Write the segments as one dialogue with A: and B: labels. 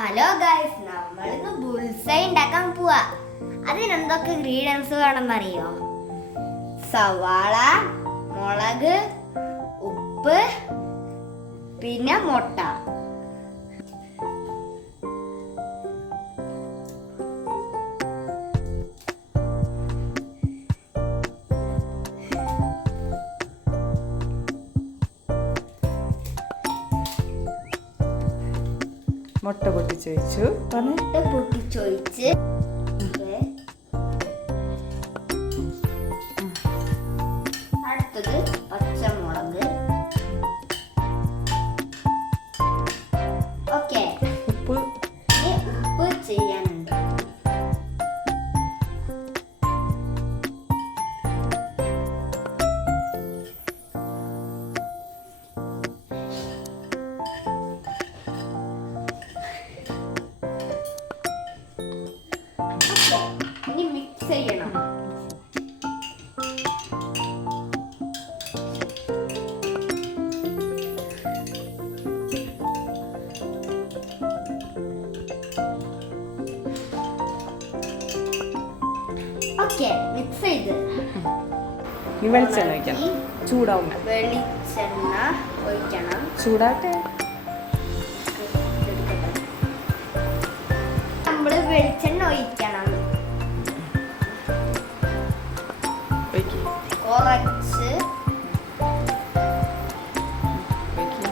A: Hello guys നമ്മളിന്ന് bull's eye ഉണ്ടാക്കാൻ പോവാ. അതിനെന്തൊക്കെ ഇൻഗ്രീഡിയൻസ് അറിയോ? സവാള മുളക് ഉപ്പ് പിന്നെ മുട്ട.
B: മുട്ട പൊട്ടിച്ച് വെച്ചു പറഞ്ഞേ
A: മുട്ട പൊട്ടിച്ചൊഴിച്ച് ഓക്കേ. അടുത്തത് മിക്സ് ചെയ്യണം. ഓക്കെ മിക്സ് ചെയ്ത്.
B: വെളിച്ചെണ്ണ ഒഴിക്കണം. ചൂടാവും
A: വെളിച്ചെണ്ണ ഒഴിക്കണം.
B: ചൂടാട്ടെ ഒഴിക്ക്
A: കുറച്ച്
B: ഒഴിക്ക്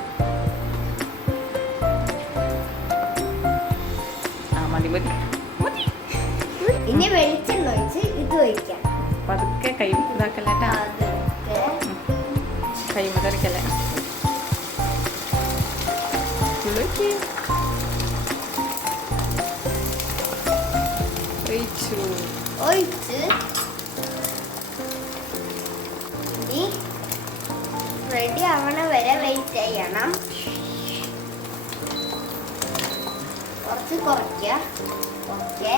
B: ആ മതി മതി. മതി.
A: ഇനി വെളിച്ചെണ്ണ ഒഴിച്ച് ഇത് ഒഴിക്കാം.
B: പതുക്കെ കൈ ഇതാക്കല്ലേട്ടാ
A: അതൊക്കെ
B: കൈ മുതലക്കല്ലേ? ഒഴിക്ക് ഒഴിച്ചു.
A: ഒഴിച്ച് റെഡി ആവണ വരെ വെയിറ്റ് ചെയ്യണം. കുറച്ച് കുറയ്ക്കുക ഓക്കെ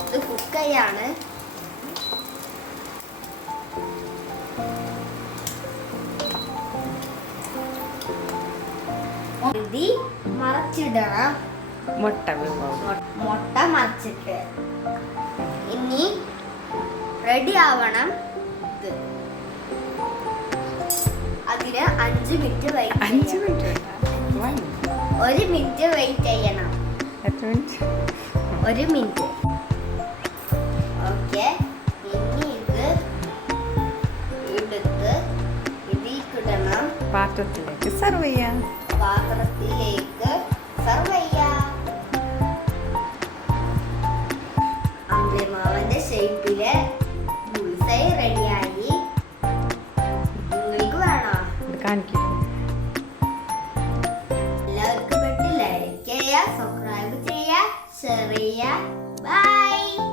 A: ഇത് കുക്കയാണ് ഇത് മറച്ചിടണം.
B: മുട്ട
A: മുട്ട മറിച്ചിട്ട്. ഇനി റെഡി ആവണം ഇത്. അതിന് അഞ്ച് മിനിറ്റ് വെയിറ്റ്
B: അഞ്ച് മിനിറ്റ്
A: ഒരു മിനിറ്റ് വെയിറ്റ് ചെയ്യണം.
B: എത്ര മിനിറ്റ്?
A: ഒരു മിനിറ്റ്. ഓക്കെ ഇനി ഇത് എടുത്ത് ഇതിക്കിടണം
B: പാത്രത്തിലേക്ക് സെർവ് ചെയ്യാം.
A: പാത്രത്തിലേക്ക് സെർവ് ചെയ്യാം. ലൈക്ക് ചെയ്യുക സബ്സ്ക്രൈബ് ചെയ്യുക ഷെയർ ചെയ്യുക ബൈ